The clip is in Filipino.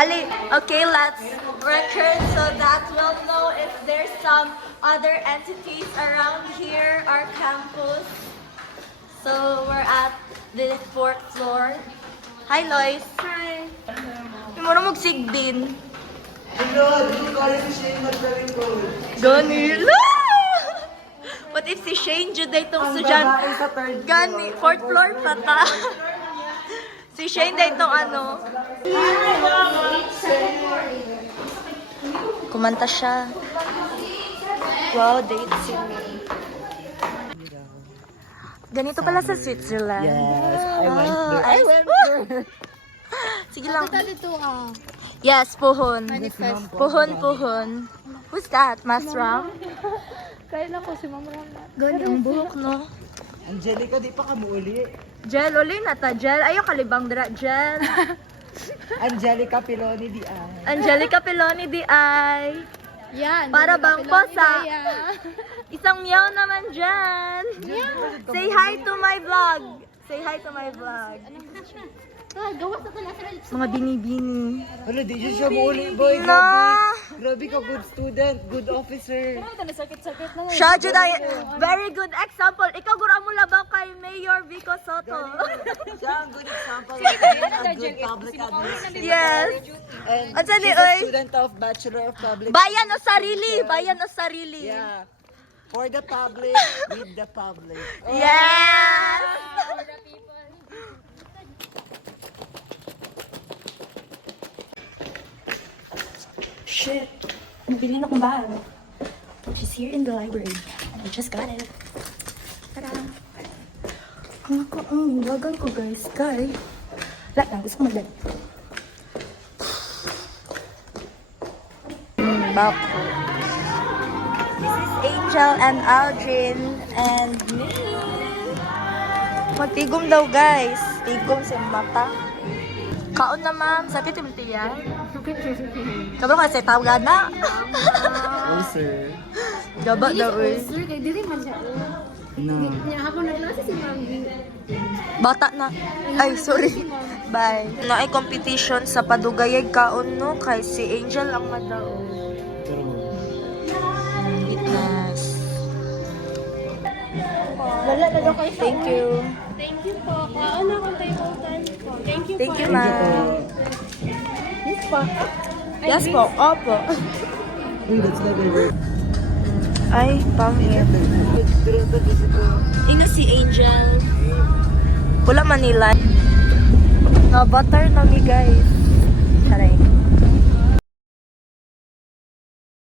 Ali, okay, let's record so that we'll know if there's some other entities around here, our campus. So we're at the 4th floor. Hi, Lois. Hi. Yung mo magsig din. Hello, dito kaya si Shane magdawin ko. Ganila! What if si Shane Jude itong sujan? babae sa third floor. Gani, 4th floor pa ta. Si Shane na itong ano. Kumanta siya. Wow, date si me. Ganito pala sa Switzerland. Yes, I went there. I went there. Sige lang. Yes, puhon. Puhon. Who's that? Masram? Kailan ko si Ma'am Rana. Gani ang buhok, no? Angelica, di pa ka muuli. Gel, uli na ta. Gel. Ayaw kalibang dira. Gel. Angelica Piloni di ay. Angelica Peloni di ay. Yan. Para bang po sa Ideya. isang meow naman dyan. Say hi to my vlog. Say hi to my vlog. Gawas na pala sa Mga bini-bini. Hala, di dyan siya muuli, boy. No. Grabe. Grabe ka, good student, good officer. sakit-sakit na. Siya, Jud, ay very good example. Ikaw, gura mo labaw kay Mayor Vico Soto. Siya ang good example of being a good public administrator. Yes. And Ang sali, she's a oy. student of Bachelor of Public Bayan o sarili. Bayan o sarili. Yeah. For the public, with the public. Yes. Shit. Nabili na kong bag. She's here in the library. I just got it. Tada! Ang bagal ko, guys. Guys. Lahat lang. Gusto ko magdala. Back. This is Angel and Aldrin and me. Magtigom daw, guys. Tigom sa mata. Kaon na, ma'am. Sa titimti yan. Kamu kasi tawag na. Oh, sir. Gaba daw eh. Sir, kay dili man siya. No. Niya habang naglasa si Ma'am. Bata na. Ay, sorry. Bye. Na ay competition sa padugayag kaon no kay si Angel ang madao. Fitness. Wala na daw kayo. Thank you. Thank you po. Kaon akong table time po. Thank you Thank po. you, ma'am. Yes po. Yes po. Opo. That's never work. Ay, pangit. Ino si Angel. Pula Manila. Na butter na mi guys. Taray.